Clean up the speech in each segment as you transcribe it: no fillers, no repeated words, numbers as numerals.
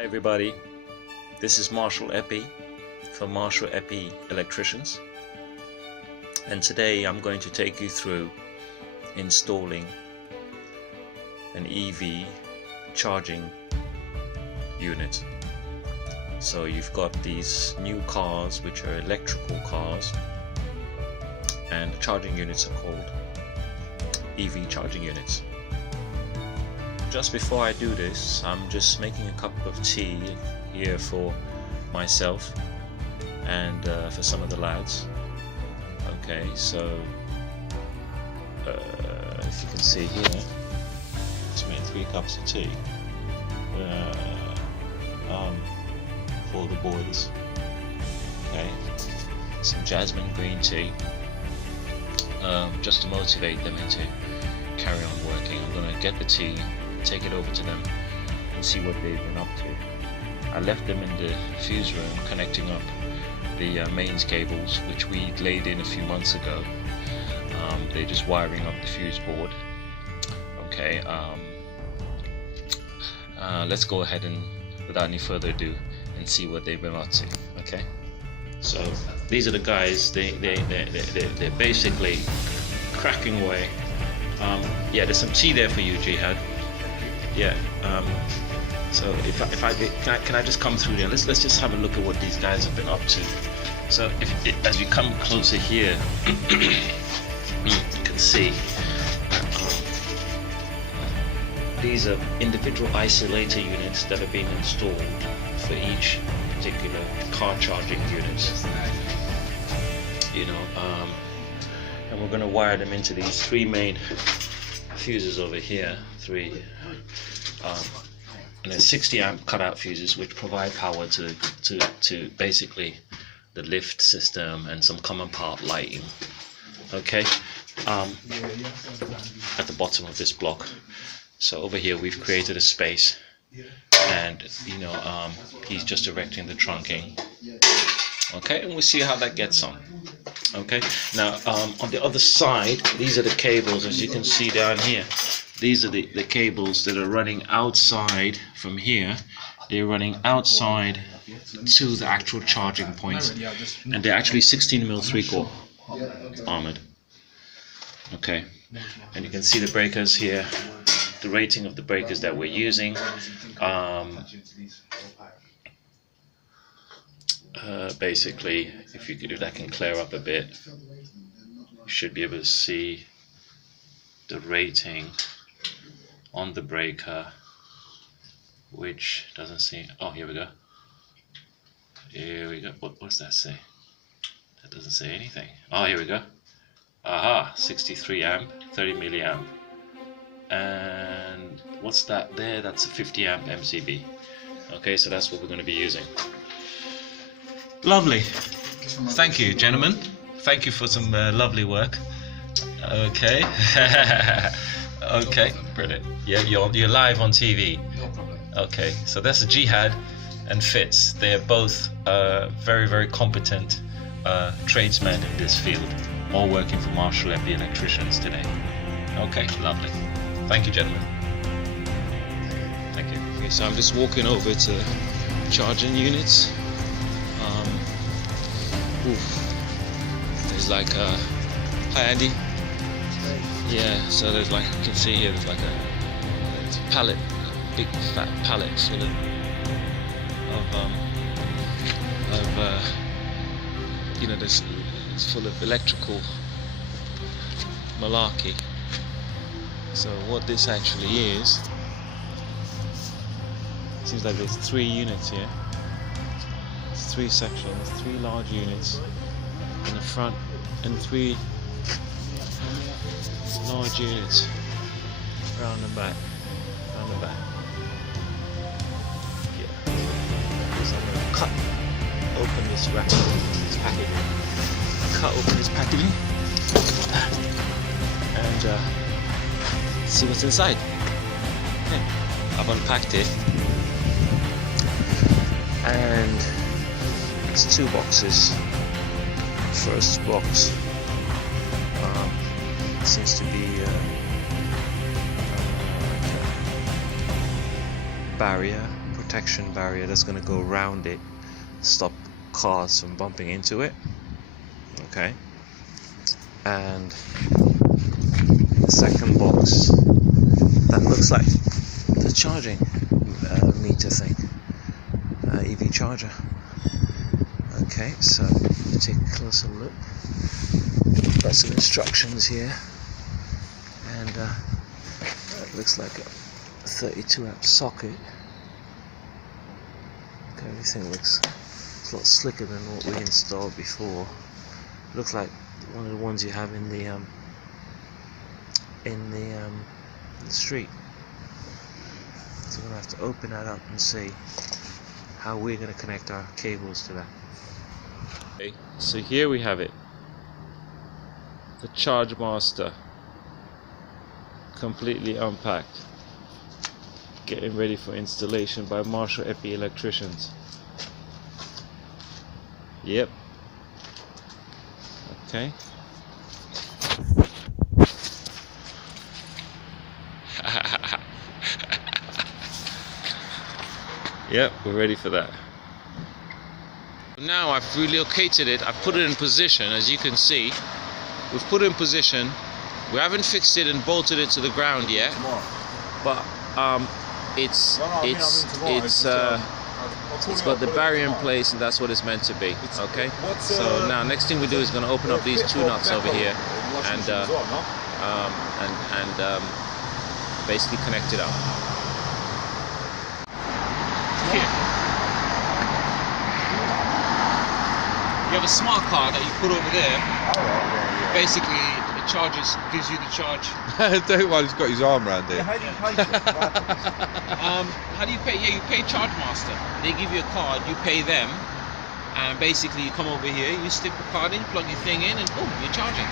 Hi everybody, this is Marshall Epie from Marshall Epie Electricians, and today I'm going to take you through installing an EV charging unit. So you've got these new cars which are electrical cars, and the charging units are called EV charging units. Just before I do this, I'm just making a cup of tea here for myself and for some of the lads. Okay, so if you can see here, just made 3 cups of tea for the boys. Okay, some jasmine green tea, just to motivate them into carry on working. I'm going to get the tea, take it over to them and see what they've been up to. I left them in the fuse room connecting up the mains cables which we laid in a few months ago. They're just wiring up the fuse board. Okay, let's go ahead and without any further ado and see what they've been up to. Okay, so these are the guys. They're basically cracking away. Yeah, there's some tea there for you, Jihad. Yeah. So can I just come through there? Let's just have a look at what these guys have been up to. So as we come closer here, you can see these are individual isolator units that are being installed for each particular car charging unit. You know, and we're going to wire them into these 3 main fuses over here, 3 and then 60 amp cutout fuses which provide power to basically the lift system and some common part lighting. Okay, at the bottom of this block. So over here we've created a space, and you know, he's just erecting the trunking. Okay, and we'll see how that gets on. Okay, now on the other side, these are the cables, as you can see down here. These are the cables that are running outside from here. They're running outside to the actual charging points, and they're actually 16mm 3/4 armored. Okay, and you can see the breakers here, the rating of the breakers that we're using. Basically, if that can clear up a bit, you should be able to see the rating on the breaker, which doesn't seem. Oh, here we go. Here we go. What's that say? That doesn't say anything. Oh, here we go. Aha, 63 amp, 30 milliamp. And what's that there? That's a 50 amp MCB. Okay, so that's what we're going to be using. Lovely. Thank you, gentlemen. Thank you for some lovely work. Okay. Okay, brilliant. Yeah, you're live on TV. No problem. Okay, so that's Jihad and Fitz. They are both very, very competent tradesmen in this field, all working for Marshall Epie Electricians today. Okay, lovely. Thank you, gentlemen. Thank you. Okay, so I'm just walking over to charging units. There's like hi Andy. Yeah, so there's like, you can see here, there's like a pallet, a big fat pallet full of you know, it's full of electrical malarkey. So what this actually is, seems like there's 3 units here. It's 3 sections, 3 large units in the front, and 3 large units around the back. Yeah. So I'm going to cut open this packaging. Cut open this packaging and see what's inside. Okay. I've unpacked it, and it's 2 boxes. First box seems to be barrier protection barrier that's going to go around it, stop cars from bumping into it. Okay, and the second box, that looks like the charging meter thing, EV charger. Okay, so take a closer look. Got some instructions here, and it looks like a 32 amp socket. Okay, everything looks a lot slicker than what we installed before. Looks like one of the ones you have in the street. So we're gonna have to open that up and see how we're gonna connect our cables to that. Okay, so here we have it. The Charge Master, completely unpacked, getting ready for installation by Marshall Epie Electricians. Yep. Okay. Yep, we're ready for that. Now I've relocated it, I've put it in position, as you can see. We've put it in position. We haven't fixed it and bolted it to the ground yet, but it's got the barrier in place, and that's what it's meant to be. Okay. So now next thing we do is going to open up these two nuts over here and basically connect it up. Here. You have a smart card that you put over there. Basically, it charges, gives you the charge. Don't worry, he's got his arm around it. Yeah, how do you pay for it? How do you pay? Yeah, you pay Charge Master. They give you a card, you pay them, and basically you come over here, you stick the card in, plug your thing in, and boom, you're charging.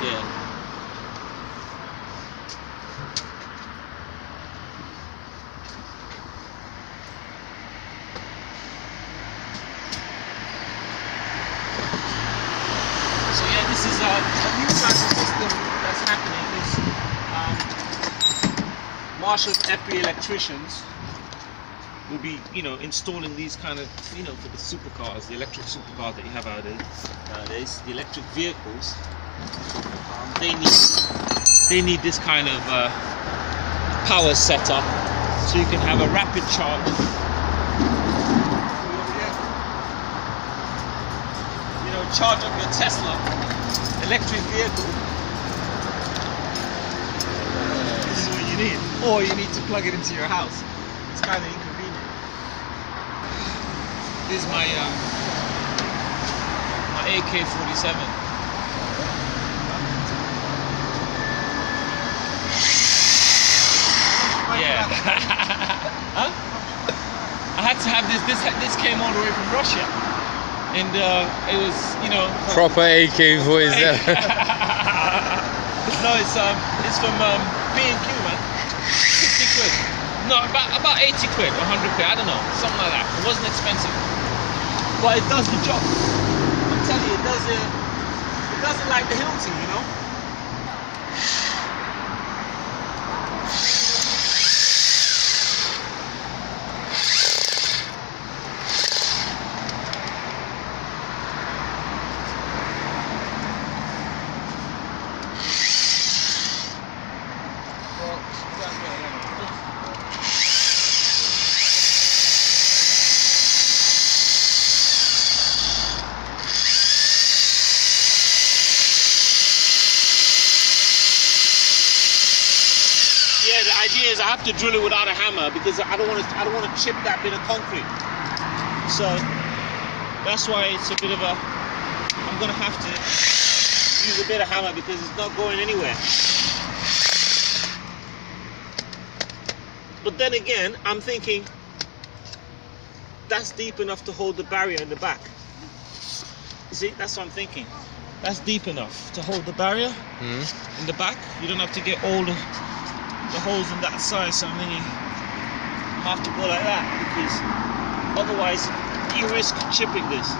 Yeah. This is a new type of system that's happening. Is Marshall Epie Electricians will be, installing these kind of, for the supercars, the electric supercars that you have nowadays, the electric vehicles. They need this kind of power setup, so you can have a rapid charge. Charge up your Tesla electric vehicle. This is what you need. Or you need to plug it into your house. It's kind of inconvenient. This is my AK-47. Yeah. Huh? I had to have this. This came all the way from Russia. And it was, proper AK-47. No, it's from B&Q, man. 50 quid. No, about 80 quid, 100 quid. I don't know, something like that. It wasn't expensive, but it does the job. I'm telling you, it does it like the Hilti, Yeah, the idea is I have to drill it without a hammer because I don't want to chip that bit of concrete. So that's why it's a bit of a. I'm gonna have to use a bit of hammer because it's not going anywhere. But then again, I'm thinking that's deep enough to hold the barrier in the back. You see, that's what I'm thinking. That's deep enough to hold the barrier in the back. You don't have to get all the holes in that size, so I'm thinking I have to go like that because otherwise you risk chipping this.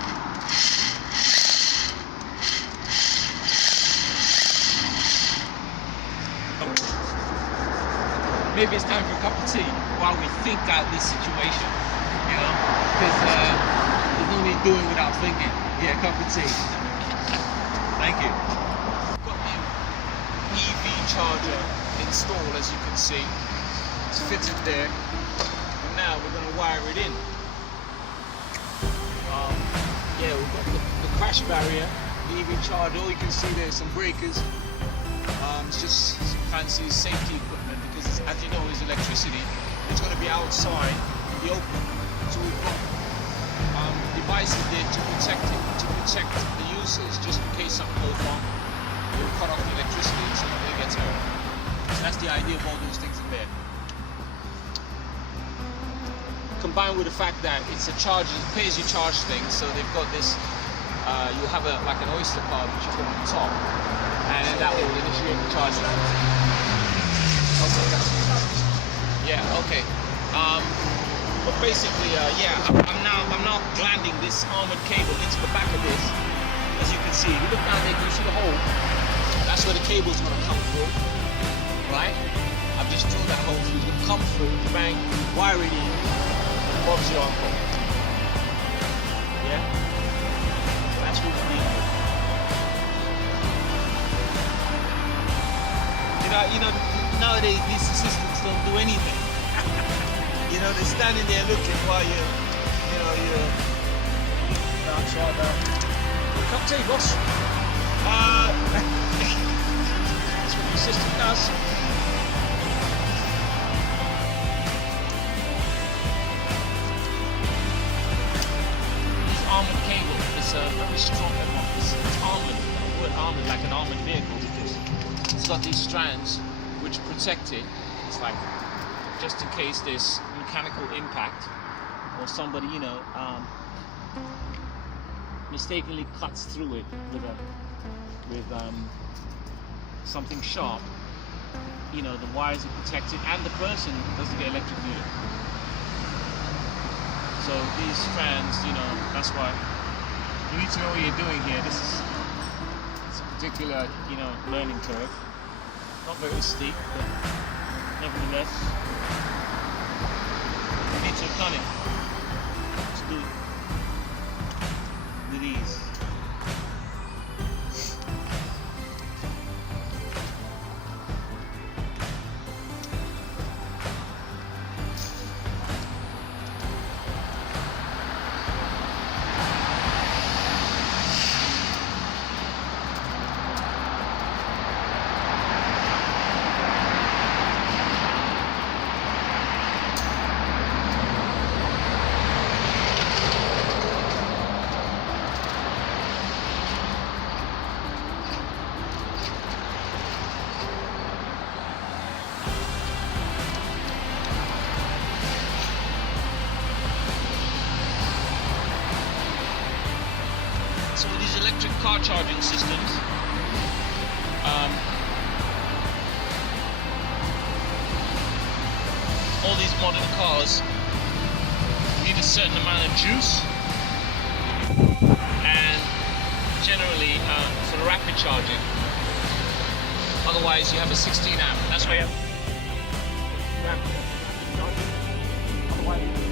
maybe it's time for a cup of tea while we think out this situation, you know, because there's no need doing without thinking. Yeah, a cup of tea. Thank you. Got the EV charger installed, as you can see. It's fitted there. And now we're going to wire it in. Yeah, we've got the crash barrier, the EV charger. All you can see there's some breakers. It's just some fancy safety equipment because, as you know, it's electricity. It's going to be outside in the open. So we've got devices there to protect it, to protect the users, just in case something goes wrong. We'll cut off the electricity so nobody gets hurt. So that's the idea of all those things in there. Combined with the fact that it's a charge, pay-as-you-charge thing, so they've got this. You have like an Oyster card which you put on the top, and then that will initiate the charge. Okay. Yeah. Okay. But basically, yeah, I'm now glanding this armored cable into the back of this. As you can see, if you look down there, you can see the hole. That's where the cable's going to come through, right? I've just drilled that hole through. It's going to come through, bang, wire it in. Bob's your uncle. Yeah? That's what we need. You know, nowadays these assistants don't do anything. You know, they're standing there looking while you're that's right now. Cup of tea, boss. That's what the assistant does. Armored cable. It's a very strong it's armored. The word armored, like an armored vehicle, because it's got these strands which protect it. It's like just in case there's mechanical impact or somebody, you know, mistakenly cuts through it with something sharp. You know, the wires are protected and the person doesn't get electrocuted. So these strands, you know, that's why you need to know what you're doing here. It's a particular, you know, learning curve. Not very steep, but nevertheless, you need to have done it to do it with ease. So these electric car charging systems, all these modern cars need a certain amount of juice, and generally for the rapid charging. Otherwise, you have a 16 amp. That's why you have rapid charging. Otherwise,